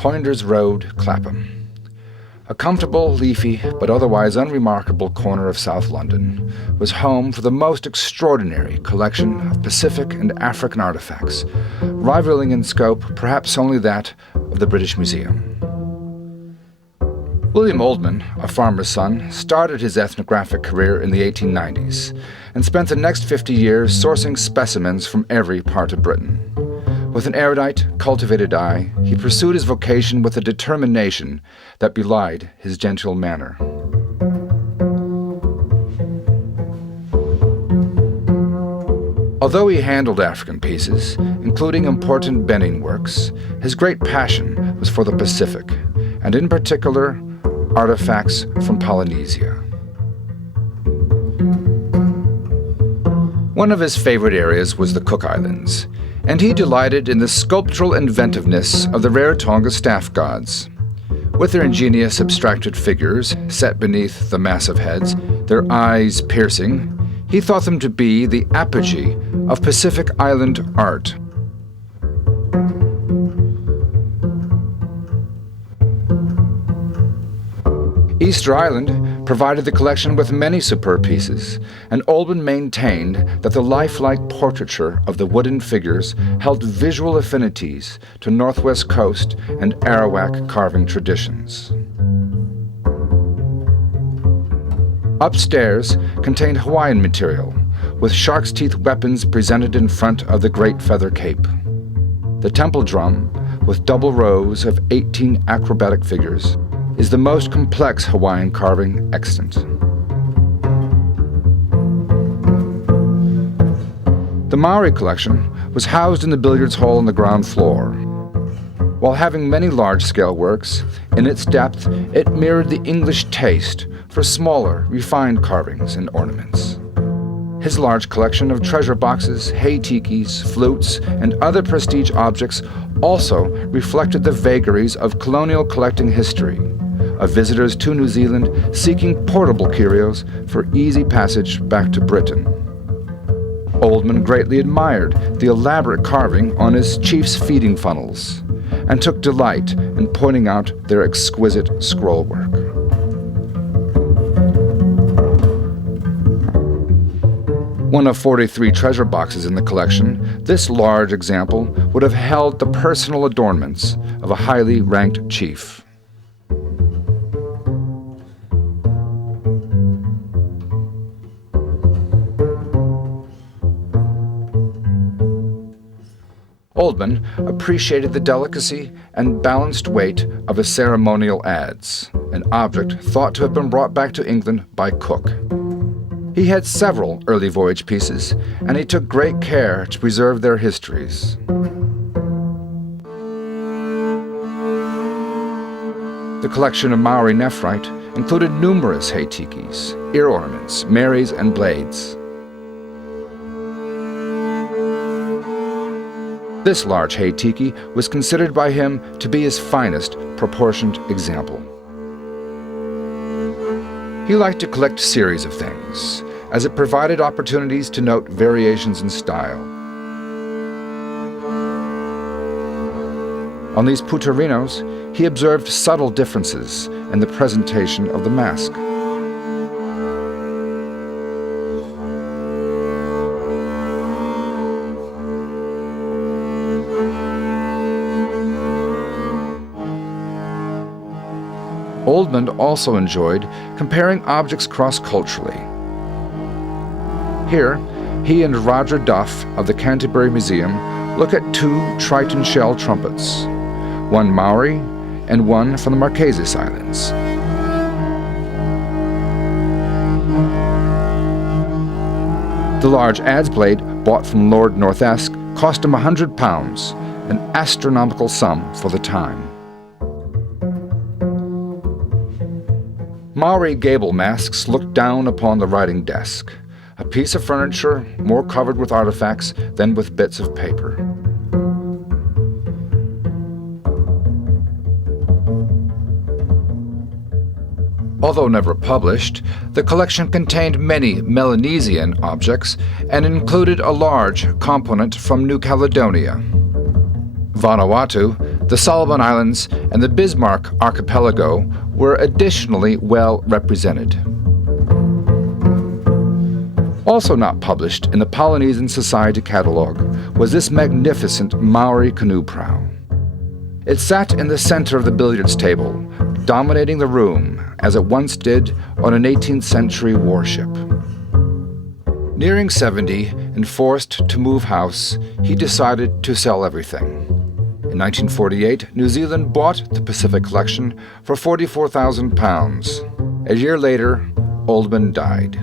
Poinders Road, Clapham. A comfortable, leafy, but otherwise unremarkable corner of South London was home for the most extraordinary collection of Pacific and African artifacts, rivaling in scope perhaps only that of the British Museum. William Oldman, a farmer's son, started his ethnographic career in the 1890s and spent the next 50 years sourcing specimens from every part of Britain. With an erudite, cultivated eye, he pursued his vocation with a determination that belied his genteel manner. Although he handled African pieces, including important bending works, his great passion was for the Pacific, and in particular, artifacts from Polynesia. One of his favorite areas was the Cook Islands, and he delighted in the sculptural inventiveness of the Rarotonga staff gods. With their ingenious abstracted figures set beneath the massive heads, their eyes piercing, he thought them to be the apogee of Pacific Island art. Easter Island provided the collection with many superb pieces, and Oldman maintained that the lifelike portraiture of the wooden figures held visual affinities to Northwest Coast and Arawak carving traditions. Upstairs contained Hawaiian material, with shark's teeth weapons presented in front of the Great Feather Cape. The temple drum, with double rows of 18 acrobatic figures, is the most complex Hawaiian carving extant. The Maori collection was housed in the billiards hall on the ground floor. While having many large-scale works, in its depth it mirrored the English taste for smaller, refined carvings and ornaments. His large collection of treasure boxes, hei tikis, flutes, and other prestige objects also reflected the vagaries of colonial collecting history, of visitors to New Zealand seeking portable curios for easy passage back to Britain. Oldman greatly admired the elaborate carving on his chief's feeding funnels and took delight in pointing out their exquisite scrollwork. One of 43 treasure boxes in the collection, this large example would have held the personal adornments of a highly ranked chief. Oldman appreciated the delicacy and balanced weight of his ceremonial adze, an object thought to have been brought back to England by Cook. He had several early voyage pieces, and he took great care to preserve their histories. The collection of Maori nephrite included numerous hei tikis, ear ornaments, maries, and blades. This large hei tiki was considered by him to be his finest proportioned example. He liked to collect series of things, as it provided opportunities to note variations in style. On these puterinos, he observed subtle differences in the presentation of the mask. Oldman also enjoyed comparing objects cross-culturally. Here, he and Roger Duff of the Canterbury Museum look at two Triton shell trumpets, one Maori and one from the Marquesas Islands. The large adze blade bought from Lord Northesk cost him £100, an astronomical sum for the time. Maori gable masks looked down upon the writing desk, a piece of furniture more covered with artifacts than with bits of paper. Although never published, the collection contained many Melanesian objects and included a large component from New Caledonia. Vanuatu, The Solomon Islands and the Bismarck Archipelago were additionally well represented. Also not published in the Polynesian Society catalogue was this magnificent Maori canoe prow. It sat in the center of the billiards table, dominating the room as it once did on an 18th century warship. Nearing 70 and forced to move house, he decided to sell everything. In 1948, New Zealand bought the Pacific Collection for £44,000. A year later, Oldman died.